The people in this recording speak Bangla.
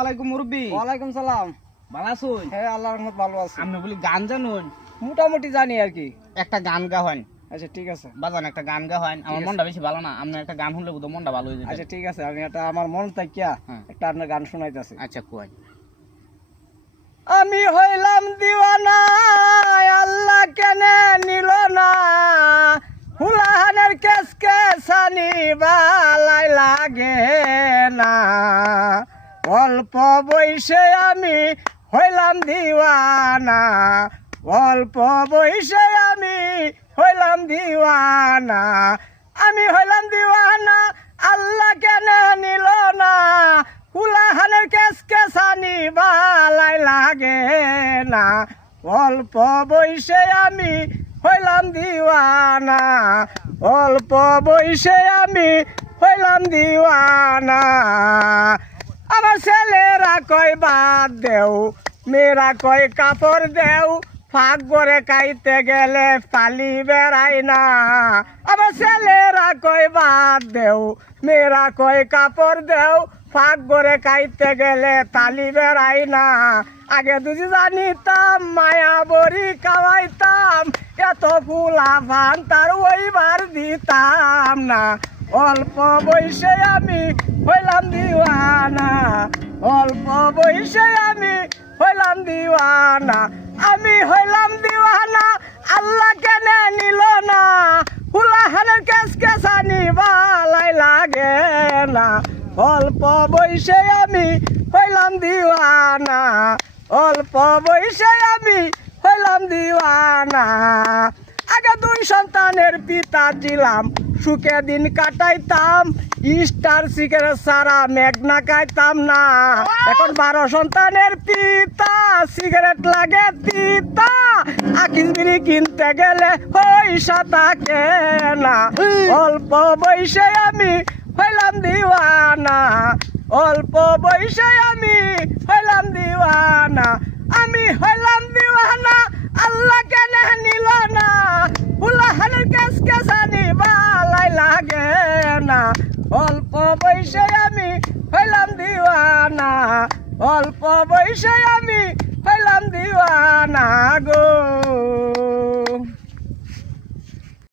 আলাইকুম মুরব্বি। ওয়ালাইকুম সালাম। ভালো আছুন? হ্যাঁ আল্লাহর রহমত ভালো আছি। আপনি বলি গান জানুন? মোটামুটি জানি আর কি। একটা গান গাওয়ান। আচ্ছা ঠিক আছে। বাজান একটা গান গাওয়ান। আমার মনটা বেশি ভালো না, আপনি একটা গান শুনলে বুঝো মনটা ভালো হয়ে যাবে। আচ্ছা ঠিক আছে, আমি এটা আমার মন থাকিয়া একটা আপনার গান শোনাইতেছি। আচ্ছা কোয়াই। আমি হইলাম দিওয়ানা, আল্লাহ কেনে নিল না, হুলাহানের কেস কেসানি বালাই লাগে না, অল্প বয়সে আমি হইলাম দিওয়ানা, অল্প বয়সে আমি হইলাম দিওয়ানা, আমি হইলাম দিওয়ানা, আল্লাহ কেনে নিল না, হুলাহানের কেস কেসানি বালাই লাগে না, অল্প বয়সে আমি হইলাম দিওয়ানা, অল্প বয়সে আমি হইলাম দিওয়ানা। আমার ছেলেরা কয় বাদ দেও, মেয়েরা কয় কাপড় দেও, ফাঁক করে খাইতে গেলে পালি বেড়াই না। আমার ছেলেরা কয় বাদ দেও, মেয়েরা কয় কাপড় দেও, ফাঁক করে খাইতে গেলে তালি বেড়াই না। আগে দুজি জানিতাম মায়া বড়ি খাওয়াইতাম, এত ফুলা ভান তার ওইবার দিতাম না, অল্প বয়সে আমি হইলাম দিওয়ানা, অল্প বয়সে আমি হইলাম দিওয়ানা, আমি হইলাম দিওয়ানা, আল্লাহ কেনে নিল না, হুলাহানের কেস কেসানি বালাই লাগে না, অল্প বয়সে আমি হইলাম দিওয়ানা, অল্প বয়সে আমি হইলাম দিওয়ানা। আগে দুই সন্তানের পিতা ছিলাম, সুখে দিন কাটাইতাম, স্টার সিগারেট সারা মেঘনা খাইতাম না। এখন 12 সন্তানের পিতা, সিগারেট লাগে তিতা, আকিস বিড়ি কিনতে গেলে পয়সা থাকে না, অল্প বয়সে আমি হইলাম দিওয়ানা, অল্প বয়সে আমি হইলাম দিওয়ানা, আমি হইলাম দিওয়ানা, আল্লাহ কেনে নিল না, হুলাহানের কেস কেসানি বালাই লাগে না, অল্প বয়সে আমি হইলাম দিওয়ানা, অল্প বয়সে আমি হইলাম দিওয়ানা গো।